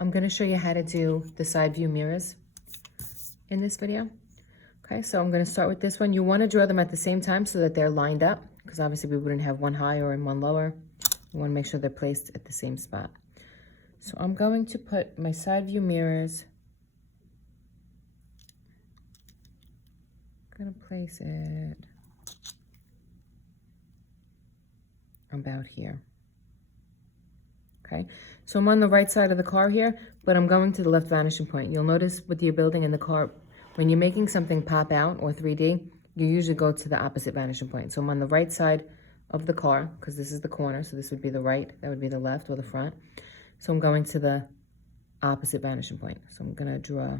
I'm going to show you how to do the side view mirrors in this video. Okay, so I'm going to start with this one. You want to draw them at the same time so that they're lined up, because obviously we wouldn't have one higher and one lower. You want to make sure they're placed at the same spot. So I'm going to put my side view mirrors, I'm going to place it about here. Okay, so I'm on the right side of the car here, but I'm going to the left vanishing point. You'll notice with your building in the car, when you're making something pop out or 3D, you usually go to the opposite vanishing point. So I'm on the right side of the car, because this is the corner, so this would be the right, that would be the left or the front. So I'm going to the opposite vanishing point. So I'm gonna draw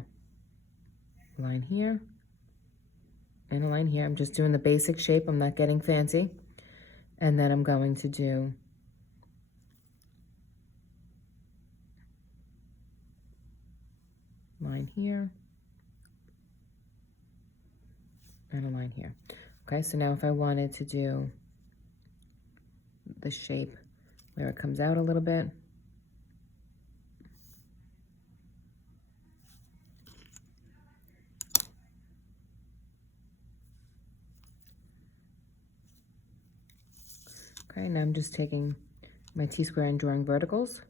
a line here and a line here. I'm just doing the basic shape, I'm not getting fancy. And then I'm going to do line here and a line here. Okay, so now if I wanted to do the shape where it comes out a little bit, okay, now I'm just taking my T-square and drawing verticals.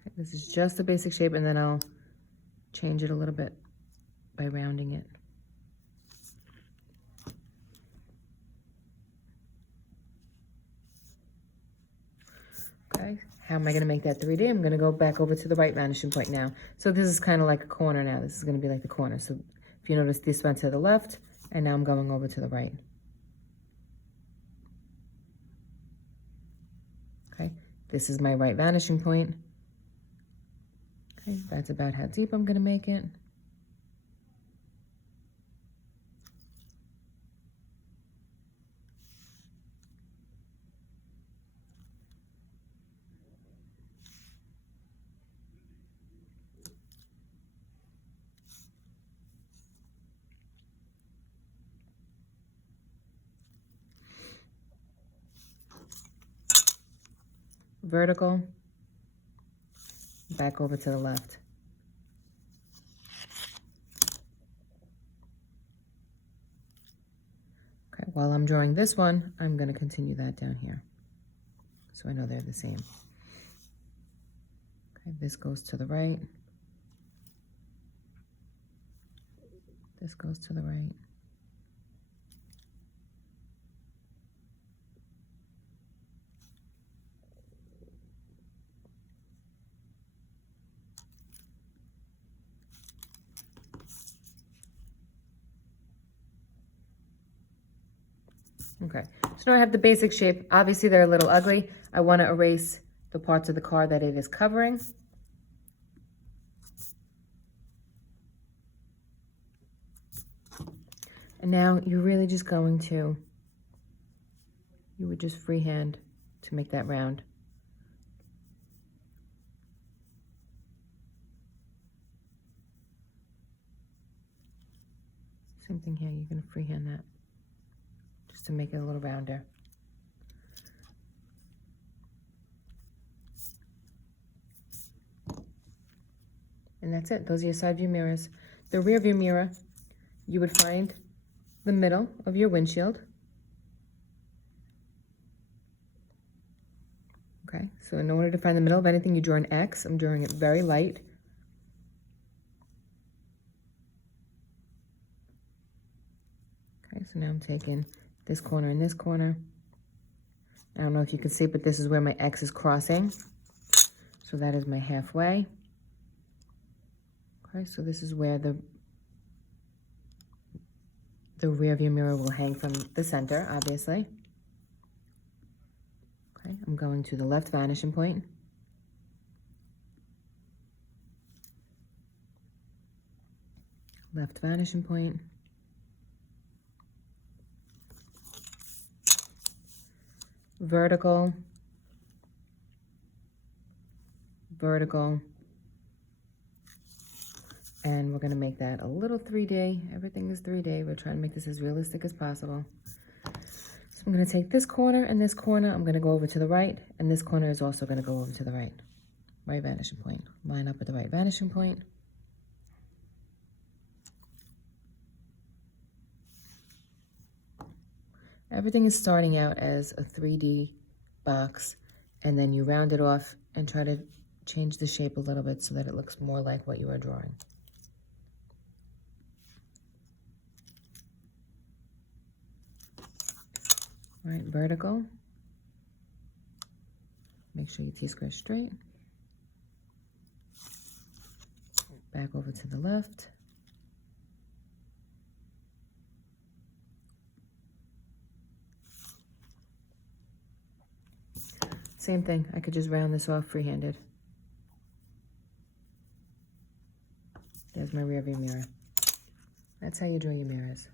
Okay, this is just the basic shape, and then I'll change it a little bit by rounding it. Okay, how am I going to make that 3D? I'm going to go back over to the right vanishing point now. So this is kind of like a corner now. This is going to be like the corner. So if you notice, this went to the left, and now I'm going over to the right. Okay, this is my right vanishing point. Okay, that's about how deep I'm going to make it. Vertical, back over to the left. Okay, while I'm drawing this one, I'm going to continue that down here, so I know they're the same. Okay, this goes to the right. This goes to the right. Okay, so now I have the basic shape. Obviously they're a little ugly. I want to erase the parts of the car that it is covering. And now you're really just going to, you would just freehand to make that round. Same thing here, you're going to freehand that just to make it a little rounder. And that's it. Those are your side view mirrors. The rear view mirror, you would find the middle of your windshield. Okay, so in order to find the middle of anything, you draw an X. I'm drawing it very light. Okay, so now I'm taking this corner and this corner. I don't know if you can see, but this is where my X is crossing. So that is my halfway. Okay, so this is where the rear view mirror will hang from the center, obviously. Okay, I'm going to the left vanishing point. Left vanishing point. Vertical. Vertical. And we're going to make that a little 3D. Everything is 3D. We're trying to make this as realistic as possible. So I'm I'm going to take this corner and this corner. I'm going to go over to the right, and this corner is also going to go over to the right. Right vanishing point. Line up with the right vanishing point. Everything is starting out as a 3D box, and then you round it off and try to change the shape a little bit so that it looks more like what you are drawing. All right, vertical. Make sure your T-square is straight. Back over to the left. Same thing, I could just round this off free-handed. There's my rear view mirror. That's how you draw your mirrors.